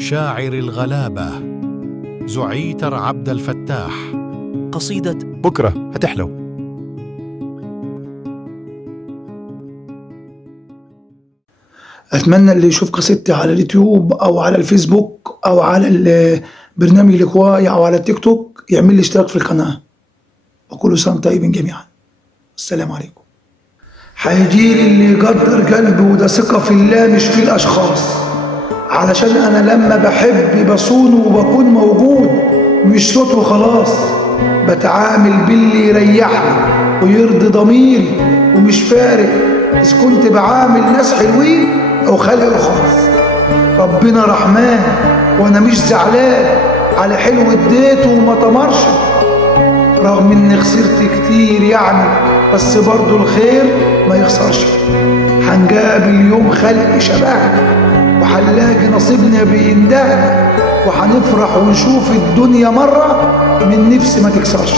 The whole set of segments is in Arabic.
شاعر الغلابة زعيتر عبد الفتاح. قصيدة بكرة هتحلو. أتمنى اللي يشوف قصيدتي على اليوتيوب أو على الفيسبوك أو على برنامج الكواي أو على التيك توك يعمل لي اشتراك في القناة. وكل سنة طيبين جميعا. السلام عليكم. هيجيلي اللي يقدر قلبي، وده ثقة في الله مش في الأشخاص، علشان أنا لما بحب بصون وبكون موجود، مش صوت وخلاص. بتعامل باللي يريحني ويرضي ضميري، ومش فارق إذا كنت بعامل ناس حلوين أو خلق رخاص. ربنا رحمن وأنا مش زعلان على حلو اديته وما طمرش، رغم إني خسرت كتير يعني، بس برضو الخير ما يخسرش. هنقابل يوم خلق شبهنا، وهنلاقي نصيبنا بيندهنا، وهنفرح ونشوف الدنيا مرة من نفسي ما تكسرش.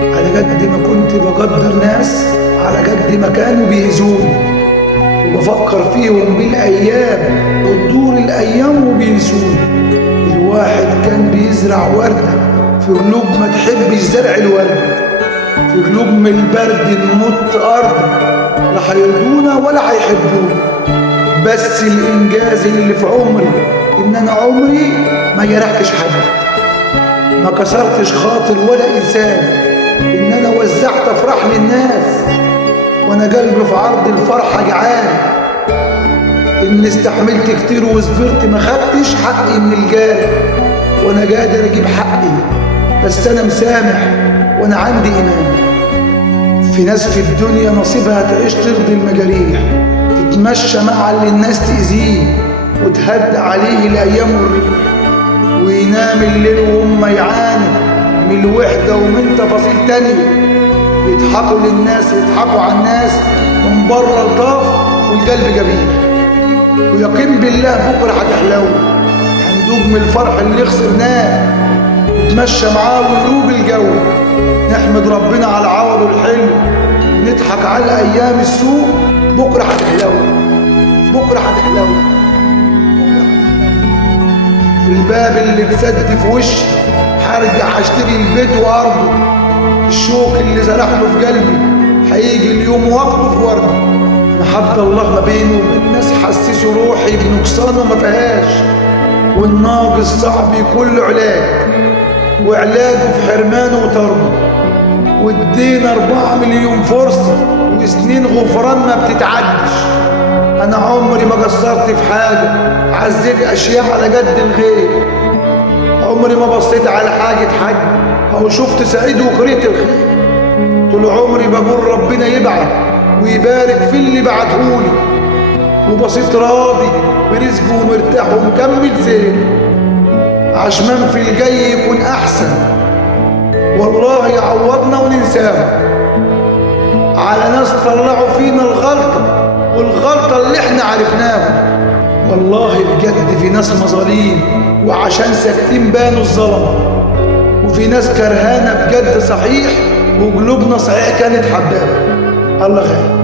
على قد ما كنت بقدر ناس، على قد ما كانوا بيهزوني، وبفكر فيهم بالأيام وتدور الأيام وبينسوني. الواحد كان بيزرع وردة في قلوب ما تحبش زرع الورد، في قلوب من البرد نمط أرض، لا هيرضونا ولا هيحبونا. بس الإنجاز اللي في عمري إن أنا عمري ما جرحتش حد، ما كسرتش خاطر ولا إنسان، إن أنا وزعت أفراح للناس وأنا قلبي في عرض الفرحة جعان. إني استحملت كتير وصبرت، ما خدتش حقي من الجاري، وأنا قادر أجيب حقي، بس أنا مسامح وأنا عندي إيمان. في ناس في الدنيا نصيبها تعيش ترضي المجاريح، تتمشى مع اللي الناس تأذيه، وتهد عليه الأيام والريح، وينام الليل وهم يعانوا من الوحدة ومن تفاصيل تانية. يضحكوا للناس، يضحكوا على الناس من بره الطاف والقلب جميل، ويقين بالله بكرة هتحلو. هندوق من الفرح اللي خسرناه، نتمشى معاه ويروق الجو، نحمد ربنا على عوضه الحلو، ونضحك على أيام السوء. بكرة هتحلو، بكرة هتحلو. الباب اللي اتسد في وشي، هرجع هشتري البيت وأرضه. الشوك اللي زرعته في قلبي هيجي اليوم وقته في ورده. أنا حتى الله ما بيني وبين الناس حسسوا روحي بنقصان وما فيهاش، والناقص صعب يكون له علاج، وعلاجه في حرمانه وطرده. وادينا 4 مليون فرصة وسنين غفران ما بتتعدش. أنا عمري ما قصرت في حاجة، عزيت أشياء على قد الغير. عمري ما بصيت على حاجة حد أو شفت سعيد وكرهت الخير. طول عمري بقول ربنا يبعت ويبارك في اللي بعتهولي، وبصيت راضي برزقه ومرتاح ومكمل سير، عشمان في الجاي يكون أحسن. والله يعوضنا وننساه على ناس طلعوا فينا الغلطة والغلطة اللي احنا عرفناها. والله بجد في ناس مظالم وعشان ساكتين بانوا الظلم، وفي ناس كرهانة بجد صحيح وقلوبنا صحيح كانت حبابة. الله خير.